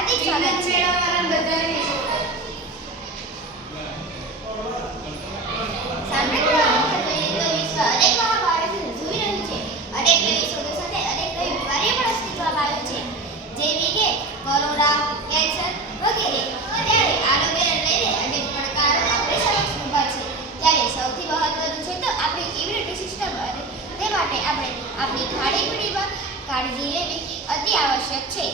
હાર્દિક સ્વાગત છે. Corona, cancer વગેરે. ત્યારે આરોગ્યને લઈને અનેક પડકારો આપણી સમક્ષ ઊભા છે. ત્યારે સૌથી મહત્વનું છે તો આપણી ઇમ્યુનિટી સિસ્ટમ, અને તે માટે આપણે આપણી ખાણીપીણીમાં કાળજી લેવી અતિ આવશ્યક છે.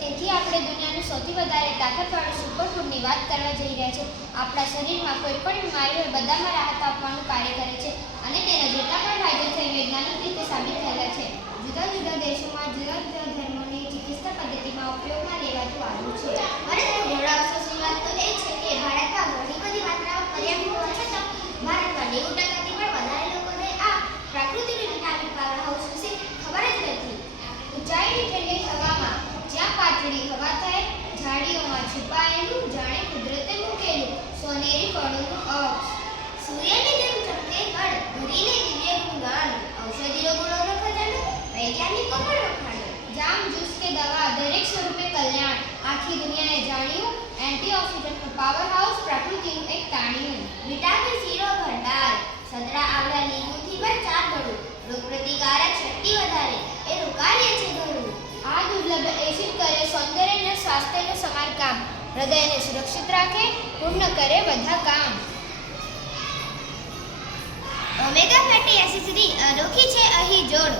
તેથી આપણે દુનિયાનું સૌથી વધારે તાકાતવાળું સુપરફૂડની વાત કરવા જઈ રહ્યા છીએ. આપણા શરીરમાં કોઈ પણ બીમારી હોય બધામાં રાહત આપવાનું કાર્ય કરે છે, અને તેના જેટલા પણ ફાયદા છે વૈજ્ઞાનિક રીતે સાબિત થયેલા છે. જુદા જુદા દેશોમાં જુદા જુદા ધર્મોની ચિકિત્સા પદ્ધતિમાં ઉપયોગમાં લેવાતું આવ્યું છે. પરંતુ ઘણા અફસોસની વાત તો એ છે કે ભારતમાં ઘણી બધી માત્રામાં પર્યાપ્ત હોવા છતાં ભારતમાં 90%થી પણ વધારે લોકોને આ પ્રાકૃતિક વિટામિન પાવર હાઉસ વિશે ખબર જ નથી. ઊંચાઈની ઠંડી હવામાં જ્યાં પાતળી હવા થાય, ઝાડીઓમાં છુપાયેલું જાણે કુદરતે મૂકેલું સોનેરી ફળોનું અક્ષ, સૂર્યની જેમ ચમકે કણ ભરીને દિવ્ય ગુણગાન, ઔષધીય ગુણોનો ખજાનો વૈજ્ઞાનિકો પણ વખાણ્યો. જામ, જ્યુસ કે દવા દરેક સ્વરૂપે કલ્યાણ, આખી દુનિયાએ જાણ્યું. એન્ટીઓક્સિડન્ટનો પાવર હાઉસ, પ્રકૃતિનું એક તાણિયું. વિટામિન સી નો ભંડાર, સદરા આવડા લીંબુથી પણ 4 ગણું રોગપ્રતિકારક શક્તિ વધારે, એનું કાર્ય છે ઘણું. આ દુર્લભ એસિડ કરે સૌંદર્ય અને સ્વાસ્થ્યનું સમારકામ, હૃદયને સુરક્ષિત રાખે, પૂર્ણ કરે બધા કામ. ઓમેગા ફેટી એસિડની અનોખી છે અહીં જોડ,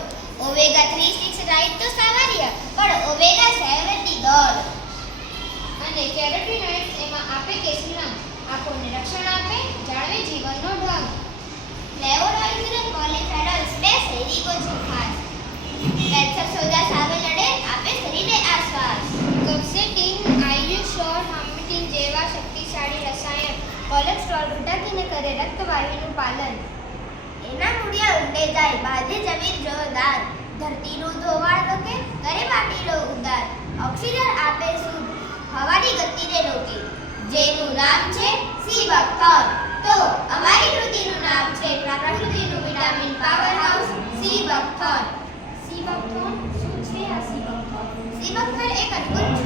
ઓમેગા 3, 6 રાઈટ તો સામાન્ય, પણ ઓમેગા 7 ની દોડ. અને કેરોટીનોઇડ્સ એમાં આપે કેલ્શિયમ, આંખોને રક્ષણ આપે, જાળવે જીવનનો ઢંગ. ફ્લેવોનોઇડ્સ અને પોલિફેનોલ્સ બે સૈનિકો છે ખાસ, કેન્સર સોજા સામે લડે, આપે શરીરને આશ્વાસ. કબ્સેટીન, આયુષોર, હામિટીન જેવા શક્તિશાળી રસાયણ કોલેસ્ટ્રોલ ઘટાડીને કરે રક્તવાહિનીનું પાલન. એના મૂળિયા ઊંડે જાય, બાંધે જમીન જોરદાર, ધરતીનું ધોવાણ રોકે, કરે માટીનો ઉદ્ધાર. ઓક્સિજન આપે શુદ્ધ, હવાની ગતિને રોકે, જેનું નામ છે સી બકથોર્ન. તો અમારી કૃતિનું નામ છે પ્રકૃતિનું vitamin powerhouse sea buckthorn. Sea buckthorn શું છે? આ સી બકથોર્ન એક અદ્ભુત